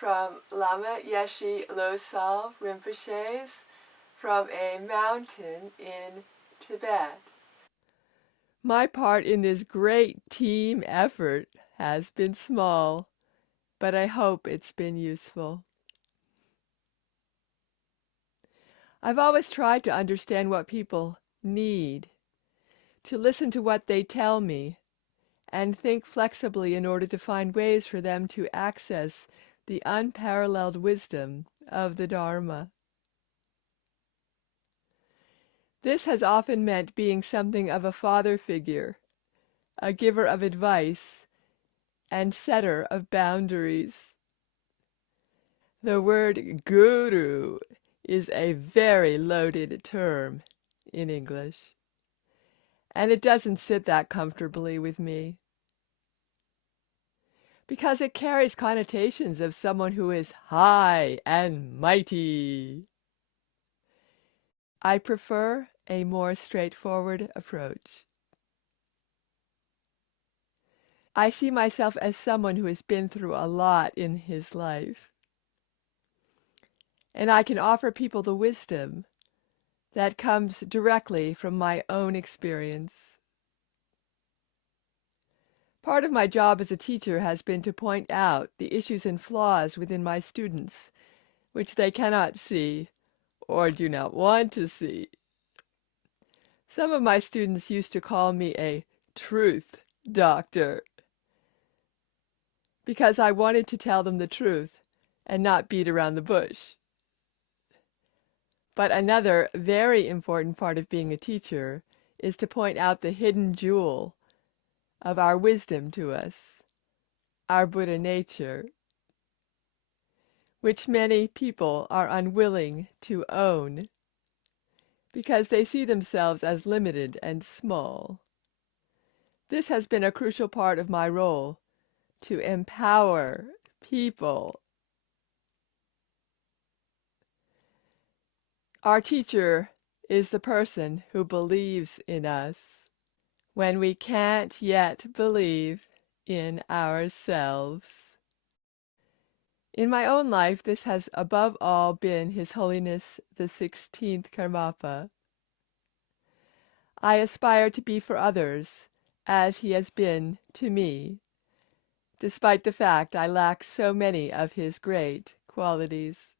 from Lama Yeshe Losal Rinpoche's from a mountain in Tibet. My part in this great team effort has been small, but I hope it's been useful. I've always tried to understand what people need, to listen to what they tell me, and think flexibly in order to find ways for them to access the unparalleled wisdom of the Dharma. This has often meant being something of a father figure, a giver of advice, and setter of boundaries. The word guru is a very loaded term in English, and it doesn't sit that comfortably with me, because it carries connotations of someone who is high and mighty. I prefer a more straightforward approach. I see myself as someone who has been through a lot in his life, and I can offer people the wisdom that comes directly from my own experience. Part of my job as a teacher has been to point out the issues and flaws within my students, which they cannot see or do not want to see. Some of my students used to call me a truth doctor, because I wanted to tell them the truth and not beat around the bush. But another very important part of being a teacher is to point out the hidden jewel of our wisdom to us, our Buddha nature, which many people are unwilling to own because they see themselves as limited and small. This has been a crucial part of my role, to empower people. Our teacher is the person who believes in us when we can't yet believe in ourselves. In my own life, this has above all been His Holiness the 16th Karmapa. I aspire to be for others as he has been to me, despite the fact I lack so many of his great qualities.